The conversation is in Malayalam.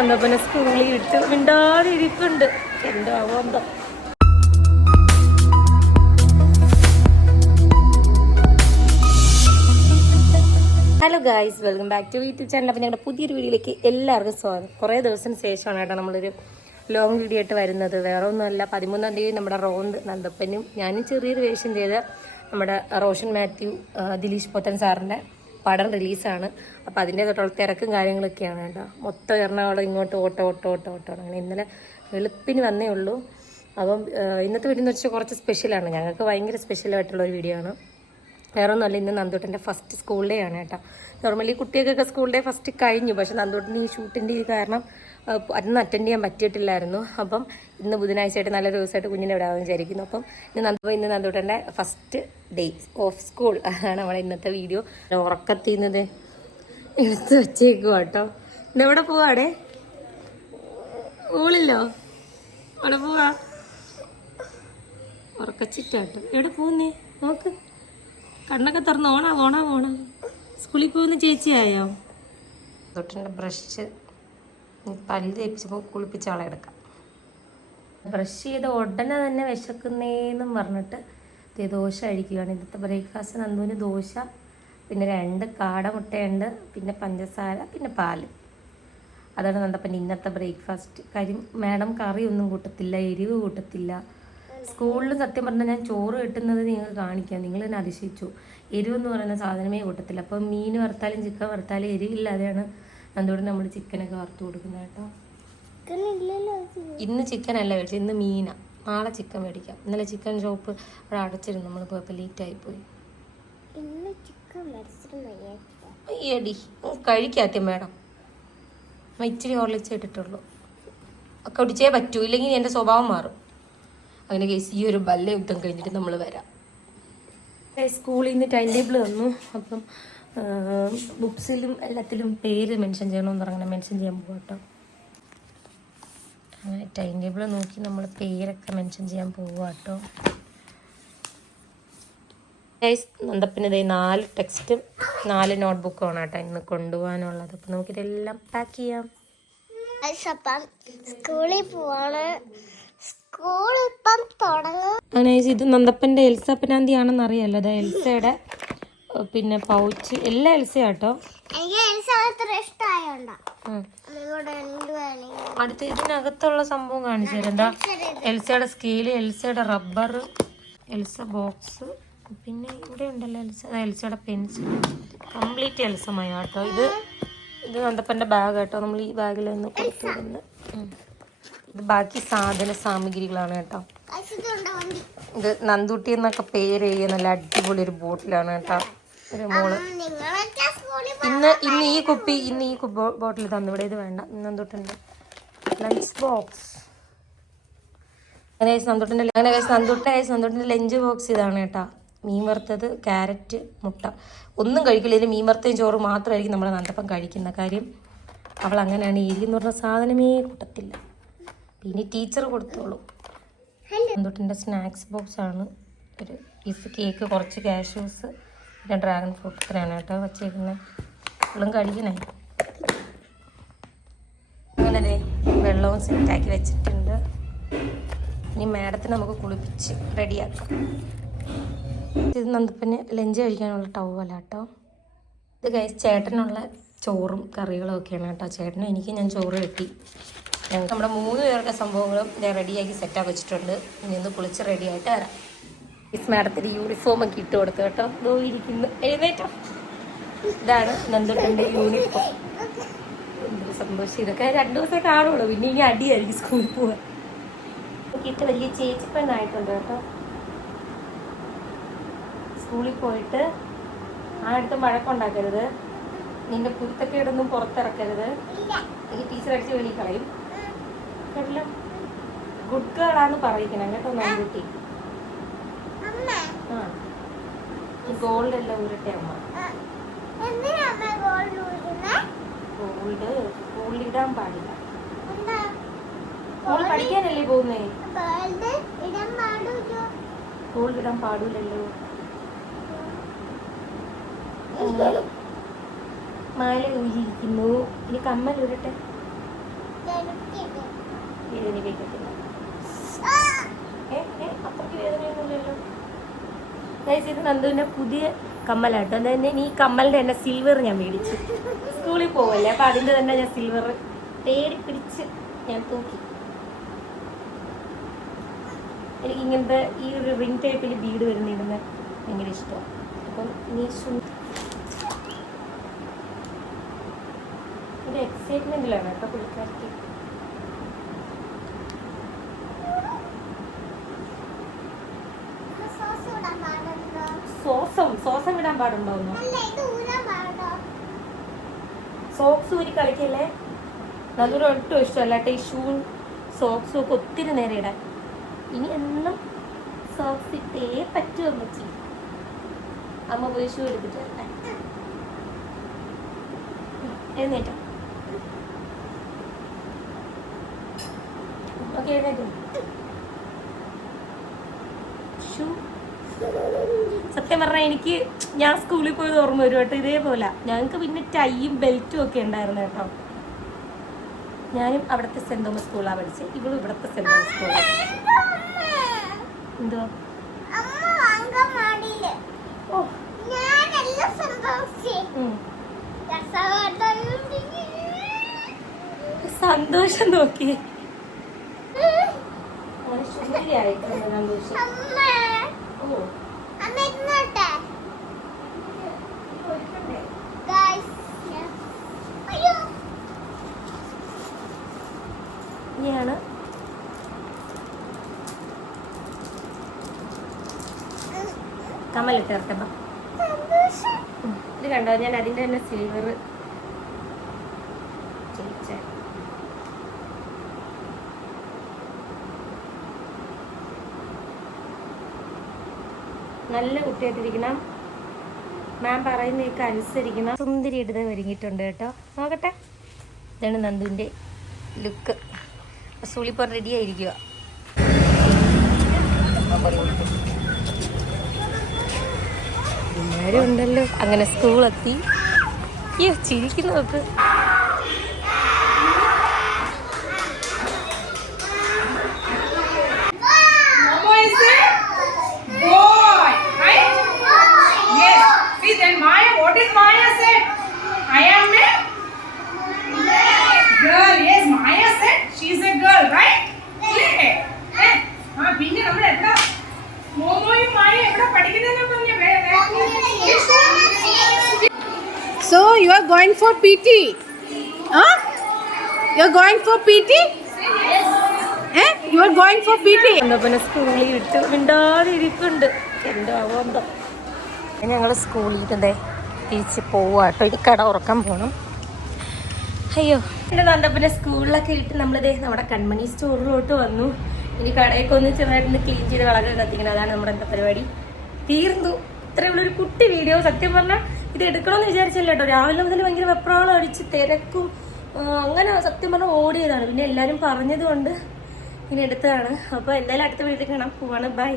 നന്ദപ്പനെ സ്കൂളിൽ ഇട്ട് മിണ്ടാതെ ഇരിപ്പുണ്ട്. എന്താവോ എന്തോ. Hello guys, welcome back to YouTube channel. അപ്പോൾ ഞങ്ങളുടെ പുതിയൊരു വീഡിയോയിലേക്ക് എല്ലാവർക്കും സ്വാഗതം. കുറേ ദിവസത്തിന് ശേഷമാണ് കേട്ടോ നമ്മളൊരു ലോങ് വീഡിയോ ആയിട്ട് വരുന്നത്. വേറെ ഒന്നുമല്ല, 13-ാം തീയതി നമ്മുടെ റോണ്ട് നന്ദപ്പനും ഞാനും ചെറിയൊരു വേഷം ചെയ്ത് നമ്മുടെ റോഷൻ മാത്യു, ദിലീഷ് പോത്തൻ സാറിൻ്റെ പടം റിലീസാണ്. അപ്പോൾ അതിൻ്റെ തൊട്ടുള്ള തിരക്കും കാര്യങ്ങളൊക്കെയാണ് കേട്ടോ. മൊത്തം എറണാകുളം ഇങ്ങോട്ട് ഓട്ടോ അങ്ങനെ ഇന്നലെ വെളുപ്പിന് വന്നേ ഉള്ളൂ. അപ്പം ഇന്നത്തെ വീഡിയോ എന്ന് വെച്ചാൽ കുറച്ച് സ്പെഷ്യലാണ്, ഞങ്ങൾക്ക് ഭയങ്കര സ്പെഷ്യലായിട്ടുള്ളൊരു വീഡിയോ ആണ്. വേറെ ഒന്നുമല്ല, ഇന്ന് നന്ദൂട്ടൻ്റെ ഫസ്റ്റ് സ്കൂൾ ഡേ ആണ് കേട്ടോ. നോർമലി കുട്ടികൾക്കൊക്കെ സ്കൂൾ ഡേ ഫസ്റ്റ് കഴിഞ്ഞു, പക്ഷെ നന്ദൂട്ടന് ഈ ഷൂട്ടിൻ്റെ ഈ കാരണം അന്ന് അറ്റൻഡ് ചെയ്യാൻ പറ്റിയിട്ടില്ലായിരുന്നു. അപ്പം ഇന്ന് ബുധനാഴ്ചയായിട്ട് നല്ലൊരു ദിവസമായിട്ട് കുഞ്ഞിനെ വിടാമെന്ന് വിചാരിക്കുന്നു. അപ്പം ഇന്ന് നന്ദൂട്ടൻ്റെ ഫസ്റ്റ് ഡേ ഓഫ് സ്കൂൾ, അതാണ് നമ്മളെ ഇന്നത്തെ വീഡിയോ. ഉറക്കത്തിന്നത് എടുത്ത് വെച്ചേക്കുക കേട്ടോ. ഇതെവിടെ പോവാടെ? ഊളില്ലോ, അവിടെ പോവാ. ഉറക്കച്ചിട്ടാട്ടോ. എവിടെ പോകുന്നേ? നോക്ക്, കണ്ണൊക്കെ തുറന്ന് ഓണാ. സ്കൂളിൽ പോകുന്ന ചേച്ചിയായോ? തൊട്ടിൻ്റെ ബ്രഷ് പല്ല് തേപ്പിച്ചപ്പോൾ കുളിപ്പിച്ച ആളെ എടുക്കാം. ബ്രഷ് ചെയ്ത ഉടനെ തന്നെ വിശക്കുന്നേന്നും പറഞ്ഞിട്ട് ദോശ കഴിക്കുകയാണ്. ഇന്നത്തെ ബ്രേക്ക്ഫാസ്റ്റ് നന്ദുവിന് ദോശ, പിന്നെ 2 കാടമുട്ടയുണ്ട്, പിന്നെ പഞ്ചസാര, പിന്നെ പാല്. അതാണ് നന്ദപ്പൻ്റെ ഇന്നത്തെ ബ്രേക്ക്ഫാസ്റ്റ്. കാര്യം മാഡം കറിയൊന്നും കൂട്ടത്തില്ല, എരിവ് കൂട്ടത്തില്ല. സ്കൂളിൽ സത്യം പറഞ്ഞാൽ ഞാൻ ചോറ് കിട്ടുന്നത് നിങ്ങൾക്ക് കാണിക്കാം, നിങ്ങൾ തന്നെ അതിശയിച്ചു. എരിവെന്ന് പറയുന്ന സാധനമേ കൂട്ടത്തില്ല. അപ്പം മീൻ വറുത്താലും ചിക്കൻ വറുത്താലും എരിവില്ലാതെയാണ് അതുകൊണ്ട് നമ്മൾ ചിക്കനൊക്കെ വറുത്ത് കൊടുക്കുന്നത് കേട്ടോ. ഇന്ന് ചിക്കൻ അല്ല മേടിച്ചത്, ഇന്ന് മീനാണ്. നാളെ ചിക്കൻ മേടിക്കാം. ഇന്നലെ ചിക്കൻ ഷോപ്പ് അവിടെ അടച്ചിരുന്നു, നമ്മൾ പോയപ്പോൾ ലേറ്റായിപ്പോയി. അയ്യടി കഴിക്കാത്ത മേഡം, ഇച്ചിരി ഹോർലിക്സ് ഇട്ടിട്ടുള്ളൂ. കുടിച്ചേ പറ്റൂ, ഇല്ലെങ്കിൽ എൻ്റെ സ്വഭാവം മാറും. അങ്ങനെ കേസ് ഈ ഒരു ബല്ല യുദ്ധം കഴിഞ്ഞിട്ട് നമ്മൾ വരാം. സ്കൂളിൽ നിന്ന് ടൈം ടേബിൾ തന്നു. അപ്പം ബുക്സിലും എല്ലാത്തിലും പേര് മെൻഷൻ ചെയ്യണമെന്ന് പറഞ്ഞാൽ മെൻഷൻ ചെയ്യാൻ പോകാം കേട്ടോ. അങ്ങനെ ടൈം ടേബിൾ നോക്കി നമ്മൾ പേരൊക്കെ മെൻഷൻ ചെയ്യാൻ പോവുക കേട്ടോ. നന്ദപ്പിന് 4 ടെക്സ്റ്റും 4 നോട്ട്ബുക്കുമാണ് കേട്ടോ ഇന്ന് കൊണ്ടുപോകാനുള്ളത്. അപ്പം നമുക്കിതെല്ലാം പാക്ക് ചെയ്യാം. സ്കൂളിൽ പോവാണ്. സ്കൂളിപ്പം തുടങ്ങും. അങ്ങനെ ഇത് നന്ദപ്പൻ്റെ എൽസപ്പനാന്തി ആണെന്ന് അറിയാമല്ലോ. അത് എൽസയുടെ പിന്നെ പൗച്ച് എല്ലാം എൽസയാട്ടോ. അടുത്ത് ഇതിനകത്തുള്ള സംഭവം കാണിച്ചു തരാം. എന്താ എൽസയുടെ സ്കെയില്, എൽസയുടെ റബ്ബർ, എൽസ ബോക്സ്, പിന്നെ ഇവിടെ ഉണ്ടല്ലോ എൽസയുടെ പെൻസിൽ. കംപ്ലീറ്റ് എൽസമായ കേട്ടോ. ഇത് നന്ദപ്പൻ്റെ ബാഗ് കേട്ടോ. നമ്മൾ ഈ ബാഗിൽ നിന്ന് കൊടുത്തു വിടുന്നത്. ഇത് ബാക്കി സാധന സാമഗ്രികളാണ് കേട്ടോ. ഇത് നന്ദൂട്ടി എന്നൊക്കെ പേര് എഴുതിയ നല്ല അടിപൊളി ഒരു ബോട്ടിലാണ് കേട്ടോ. ഒരു മോള് ഇന്ന് ഈ ബോട്ടിൽ തന്നിവിടെ. ഇത് വേണ്ട, നന്ദൂട്ടുണ്ട് ലഞ്ച് ബോക്സ്. അങ്ങനെ നന്ദൂട്ടിൻ്റെ ലഞ്ച് ബോക്സ് ഇതാണ് കേട്ടോ. മീൻ വറുത്തത്, ക്യാരറ്റ്, മുട്ട. ഒന്നും കഴിക്കില്ല. മീൻ വറുത്തതും ചോറ് മാത്രമായിരിക്കും നമ്മുടെ നന്ദപ്പം കഴിക്കുന്ന. കാര്യം അവൾ അങ്ങനെയാണ്. എരി എന്ന് പറഞ്ഞ സാധനമേ കൂട്ടത്തില്ല. പിന്നെ ടീച്ചർ കൊടുത്തോളൂ. നന്ദൂട്ടിൻ്റെ സ്നാക്സ് ബോക്സ് ആണ്. ഒരു പീസ് കേക്ക്, കുറച്ച് കാഷ്യൂസ്, പിന്നെ ഡ്രാഗൺ ഫ്രൂട്ട്. ഇത്രയാണ് കേട്ടോ വച്ചേക്കുന്നത്. വെള്ളം കഴിക്കണേ. അങ്ങനെ വെള്ളവും സെറ്റാക്കി വെച്ചിട്ടുണ്ട്. ഇനി മാഡത്തിന് നമുക്ക് കുളിപ്പിച്ച് റെഡിയാക്കാം. ഇത് നന്ദപ്പന് ലഞ്ച് കഴിക്കാനുള്ള ടവല കേട്ടോ. ഇത് ചേട്ടനുള്ള ചോറും കറികളും ഒക്കെയാണ് കേട്ടോ. ചേട്ടനും എനിക്ക് ഞാൻ ചോറ് കെട്ടി. നമ്മുടെ 3 പേരുടെ സംഭവങ്ങളും ഞാൻ റെഡിയാക്കി സെറ്റാക്കി വെച്ചിട്ടുണ്ട്. ഇനി ഒന്ന് കുളിച്ച് റെഡിയായിട്ട് വരാം. മിസ് മാഡത്തിന് യൂണിഫോം ഒക്കെ ഇട്ട് കൊടുത്തു കേട്ടോ. ഇതോ ഇരിക്കുന്നു, എഴുന്നേറ്റോ. ഇതാണ് നന്ദൂട്ടൻ്റെ യൂണിഫോം. എന്തൊരു സന്തോഷം. ഇതൊക്കെ 2 ദിവസമേ കാണുള്ളൂ, പിന്നെ ഇനി അടിയായിരിക്കും സ്കൂളിൽ പോവാൻ. നോക്കിയിട്ട് വലിയ ചേച്ചിപ്പെണ്ണായിട്ടുണ്ട് കേട്ടോ. സ്കൂളിൽ പോയിട്ട് ആടുത്തും വഴക്കുണ്ടാക്കരുത്. നിന്റെ കുരുത്തക്കേടൊന്നും പുറത്തിറക്കരുത്. ഈ ടീച്ചർ അടിച്ച് വെളിയിൽ കളയും കേട്ടില്ല. ഗുഡ് ഗേളാന്ന് പറയിക്കണം കേട്ടോ നന്ദൂട്ടി. ഗോൾഡ് എല്ലാം ഊരട്ടെ അമ്മ. ഗോൾഡ് ഇടാൻ പാടില്ല. ഗോൾഡ് പഠിക്കാനല്ലേ പോകുന്നേ? ഗോൾഡ് ഇടാൻ പാടില്ലല്ലോ. മാല ഊരിയിരിക്കുന്നു. ഇനി കമ്മൽ ഊരട്ടെ. വേദനിപ്പിക്കത്തില്ല. അത്രയ്ക്ക് വേദനയൊന്നുമില്ലല്ലോ. ഇത് നന്ദുവിന്റെ പുതിയ കമ്മലാട്ടോ. അതായത് ഈ കമ്മലിന്റെ തന്നെ സിൽവർ ഞാൻ മേടിച്ചു. സ്കൂളിൽ പോവല്ലേ, അപ്പൊ അതിന്റെ തന്നെ ഞാൻ സിൽവർ തേടി പിടിച്ച് ഞാൻ തൂക്കി. എനിക്ക് ഇങ്ങനത്തെ ഈ ഒരു റിംഗ് ടൈപ്പിൽ ബീഡ് വരുന്നിടുന്ന ഭയങ്കര ഇഷ്ടമാണ്. അപ്പം ഇനി ഒരു എക്സൈറ്റ്മെന്റിലാണ് കേട്ടോ പുള്ളിക്കാർക്ക്. സോസം ഇടാൻ പാടുണ്ടോന്നോ? സോക്സ് ഊരി കളിക്കല്ലേ. നല്ലൊരു ഒട്ടും ഇഷ്ടമല്ല കേട്ടോ ഈ ഷൂവും സോക്സും ഒക്കെ ഒത്തിരി നേരം ഇടാൻ. ഇനി എന്നും സോക്സ് ഇട്ടേ പറ്റുമോ അമ്മച്ചി? അമ്മ പോയി ഷൂ എടുത്തിട്ട് വരട്ടെ. എഴുന്നേറ്റോ? ഓക്കെ എഴുന്നേറ്റോ. ഷൂ സത്യം പറഞ്ഞാൽ എനിക്ക് ഞാൻ സ്കൂളിൽ പോയത് ഓർമ്മ വരും കേട്ടോ. ഇതേപോലെ ഞങ്ങൾക്ക് പിന്നെ ടൈയും ബെൽറ്റും ഒക്കെ ഉണ്ടായിരുന്നു കേട്ടോ. ഞാനും അവിടുത്തെ സെന്റ് തോമസ് സ്കൂളാണ് പഠിച്ചത്. ഇവളും ഇവിടുത്തെ സെന്റ് തോമസ് സ്കൂളാണ്. എന്തോ സന്തോഷം നോക്കി ശുദ്ധിയായിട്ടുണ്ട് സന്തോഷം. ഇനിയാണ് കമ്മലിട്ട് ഇറക്കണ്ട. ഇത് കണ്ടോ, ഞാൻ അതിന്റെ തന്നെ സിൽവർ ചെയ്യിച്ചേ. നല്ല കുട്ടിയായിട്ടിരിക്കണം. മാം പറയുന്നതൊക്കെ അനുസരിക്കണം. സുന്ദരി എടുത്ത് ഒരുങ്ങിയിട്ടുണ്ട് കേട്ടോ. നോക്കട്ടെ, ഇതാണ് നന്ദുവിൻ്റെ ലുക്ക്. സ്കൂളിപ്പോൾ റെഡി ആയിരിക്കുക. എല്ലാവരും ഉണ്ടല്ലോ. അങ്ങനെ സ്കൂളെത്തി. അയ്യോ ചിരിക്കുന്നു നോക്ക്. So you are going for PT? Huh? You are going for PT? Yes. You are going for PT? പിന്നെ സ്കൂളിൽ ഇട്ട് മിണ്ടാതെ ഇരിക്കുന്നുണ്ട്. എന്താവോ എന്തോ. ഞങ്ങൾ സ്കൂളിൽ ഇരുന്നേ തിരിച്ച് പോവാട്ടോ. ഇനി കട ഉറക്കാൻ പോകണം. അയ്യോ എൻ്റെ നന്ദപ്പനെ സ്കൂളിലൊക്കെ ഇട്ട് നമ്മളിതേ നമ്മുടെ കൺമണി സ്റ്റോറിലോട്ട് വന്നു. ഇനി കടയൊക്കെ ഒന്ന് ചെറുതായിട്ടൊന്ന് ക്ലീൻ ചെയ്ത് വളകൾ കത്തിക്കണം. അതാണ് നമ്മുടെ എന്താ പരിപാടി. തീർന്നു. ഇത്രയുള്ളൊരു കുട്ടി വീഡിയോ. സത്യം പറഞ്ഞാൽ ഇത് എടുക്കണമെന്ന് വിചാരിച്ചില്ല കേട്ടോ. രാവിലെ മുതൽ ഭയങ്കര വെപ്രാളം അടിച്ച് തിരക്കും അങ്ങനെ സത്യം പറഞ്ഞാൽ ഓടിയതാണ്. പിന്നെ എല്ലാവരും പറഞ്ഞത് കൊണ്ട് ഇങ്ങനെ എടുത്തതാണ്. അപ്പോൾ എന്തായാലും അടുത്ത വീട്ടിൽ കാണാം. പോവാണ്. ബൈ.